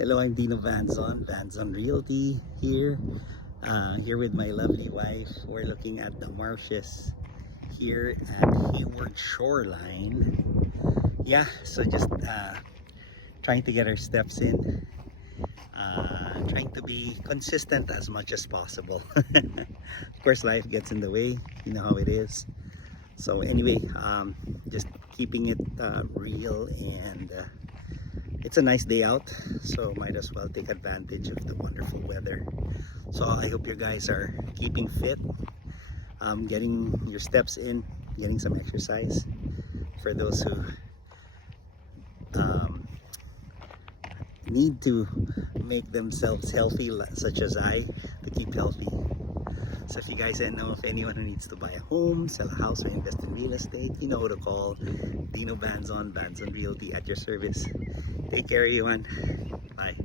Hello, I'm Dino Vanzon Realty here. Here with my lovely wife. We're looking at the marshes here at Hayward Shoreline. Yeah, so just trying to get our steps in. Trying to be consistent as much as possible. Of course, life gets in the way. You know how it is. So anyway, just keeping it real and it's a nice day out, so might as well take advantage of the wonderful weather. So I hope you guys are keeping fit, getting your steps in, getting some exercise. For those who need to make themselves healthy, such as I, to keep healthy. So if you guys know of anyone who needs to buy a home, sell a house, or invest in real estate, you know who to call. Dino Vanzon Realty at your service. Take care, everyone. Bye.